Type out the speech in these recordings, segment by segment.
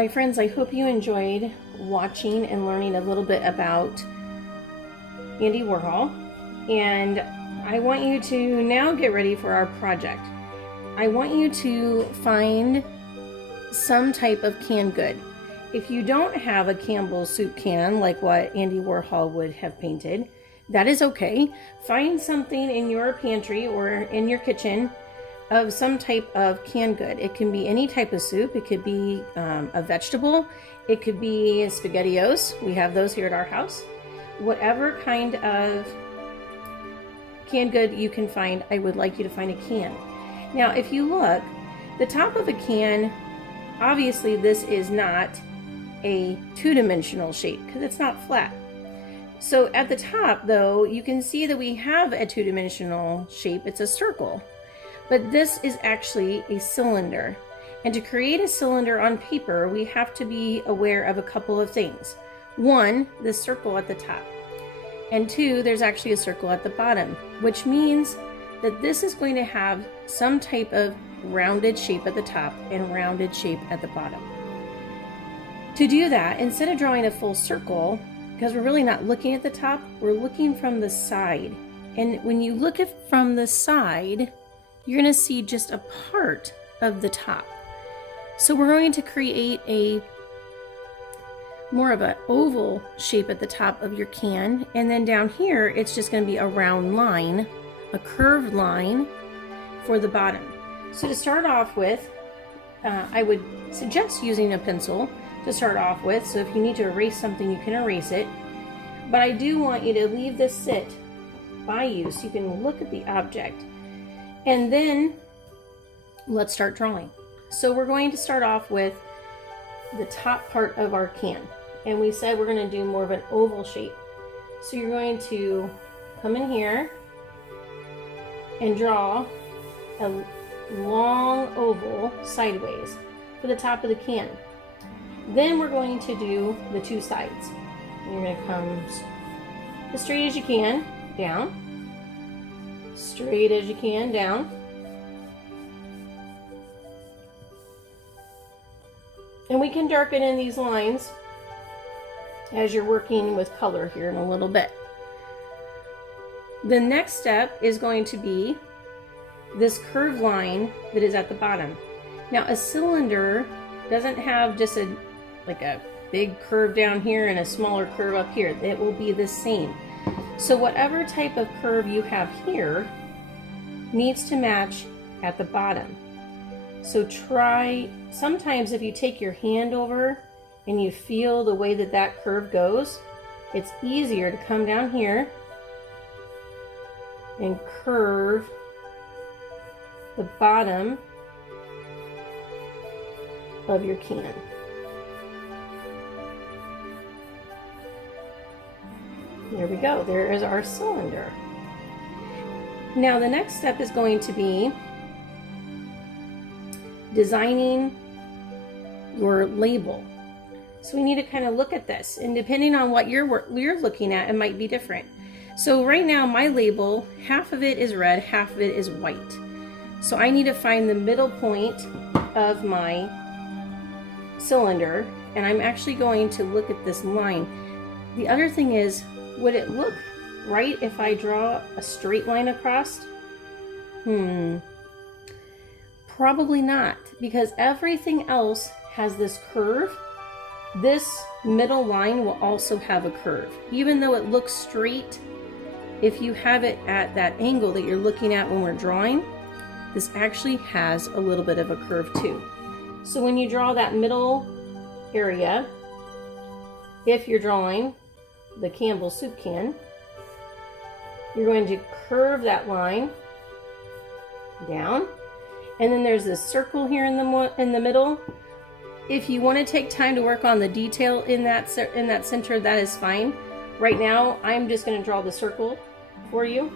my friends, I hope you enjoyed watching and learning a little bit about Andy Warhol. And I want you to now get ready for our project. I want you to find some type of canned good. If you don't have a Campbell soup can like what Andy Warhol would have painted, that is okay. Find something in your pantry or in your kitchen of some type of canned good. It can be any type of soup. It could be a vegetable. It could be SpaghettiOs. We have those here at our house. Whatever kind of canned good you can find, I would like you to find a can. Now, if you look, the top of a can, obviously this is not a two-dimensional shape because it's not flat. So at the top, though, you can see that we have a two-dimensional shape. It's a circle. But this is actually a cylinder. And to create a cylinder on paper, we have to be aware of a couple of things. One, the circle at the top. And two, there's actually a circle at the bottom, which means that this is going to have some type of rounded shape at the top and rounded shape at the bottom. To do that, instead of drawing a full circle, because we're really not looking at the top, we're looking from the side. And when you look at from the side, you're going to see just a part of the top. So we're going to create a more of an oval shape at the top of your can, and then down here it's just going to be a round line, a curved line for the bottom. So to start off with, I would suggest using a pencil to start off with, so if you need to erase something, you can erase it. But I do want you to leave this sit by you so you can look at the object. And then let's start drawing. So we're going to start off with the top part of our can. And we said we're going to do more of an oval shape. So you're going to come in here and draw a long oval sideways for the top of the can. Then we're going to do the two sides. And you're going to come as straight as you can, down. Straight as you can, down. And we can darken in these lines as you're working with color here in a little bit. The next step is going to be this curved line that is at the bottom. Now, a cylinder doesn't have just like a big curve down here and a smaller curve up here. It will be the same. So whatever type of curve you have here needs to match at the bottom. So try, sometimes if you take your hand over and you feel the way that that curve goes, it's easier to come down here and curve the bottom of your can. There we go. There is our cylinder. Now the next step is going to be designing your label. So we need to kind of look at this, and depending on what you're looking at, it might be different. So right now my label, half of it is red, half of it is white. So I need to find the middle point of my cylinder, and I'm actually going to look at this line. The other thing is, would it look right if I draw a straight line across? Probably not, because everything else has this curve. This middle line will also have a curve. Even though it looks straight, if you have it at that angle that you're looking at when we're drawing, this actually has a little bit of a curve too. So when you draw that middle area, if you're drawing the Campbell soup can, you're going to curve that line down, and then there's this circle here in the middle. If you want to take time to work on the detail in that center, that is fine. Right now, I'm just going to draw the circle for you.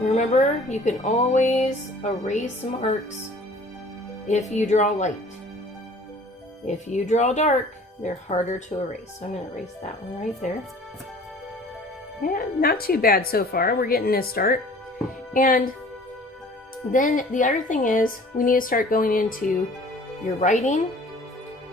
Remember, you can always erase marks if you draw light. If you draw dark, they're harder to erase. So I'm going to erase that one right there. Yeah, not too bad so far. We're getting a start. And Then the other thing is we need to start going into your writing.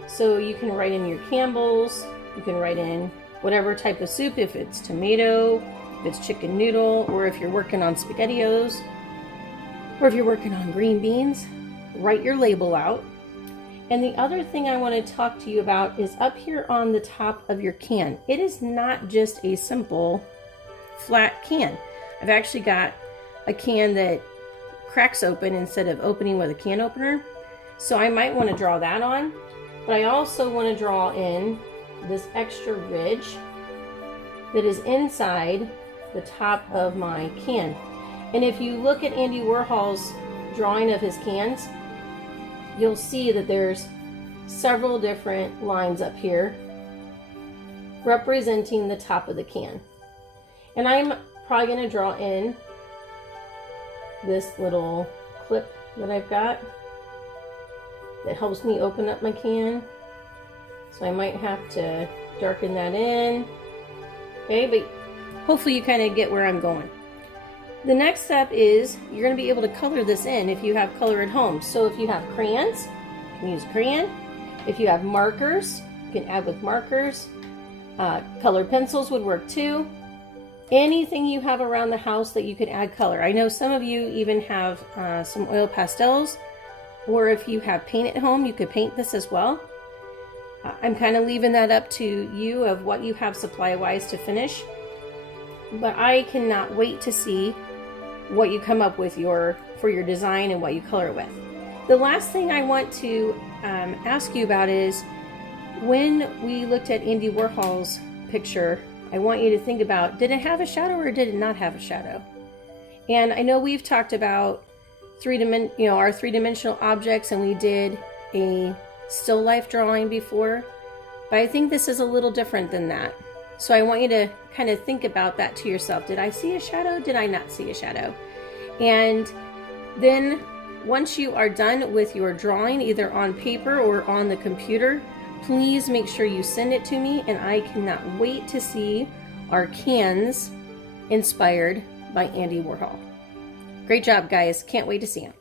So you can write in your Campbell's, you can write in whatever type of soup, if it's tomato, if it's chicken noodle, or if you're working on SpaghettiOs, or if you're working on green beans, write your label out. And the other thing I want to talk to you about is up here on the top of your can. It is not just a simple flat can. I've actually got a can that cracks open instead of opening with a can opener. So I might want to draw that on, but I also want to draw in this extra ridge that is inside the top of my can. And if you look at Andy Warhol's drawing of his cans, you'll see that there's several different lines up here representing the top of the can. And I'm probably going to draw in this little clip that I've got that helps me open up my can. So I might have to darken that in. Okay, but hopefully you kind of get where I'm going. The next step is you're going to be able to color this in if you have color at home. So if you have crayons, you can use crayon. If you have markers, you can add with markers. Colored pencils would work too. Anything you have around the house that you could add color. I know some of you even have some oil pastels, or if you have paint at home, you could paint this as well. I'm kind of leaving that up to you of what you have supply-wise to finish. But I cannot wait to see what you come up with for your design and what you color with. The last thing I want to ask you about is, when we looked at Andy Warhol's picture, I want you to think about, did it have a shadow or did it not have a shadow? And I know we've talked about our three-dimensional objects, and we did a still life drawing before, but I think this is a little different than that. So I want you to kind of think about that to yourself. Did I see a shadow? Did I not see a shadow? And then once you are done with your drawing, either on paper or on the computer, please make sure you send it to me, and I cannot wait to see our cans inspired by Andy Warhol. Great job, guys. Can't wait to see them.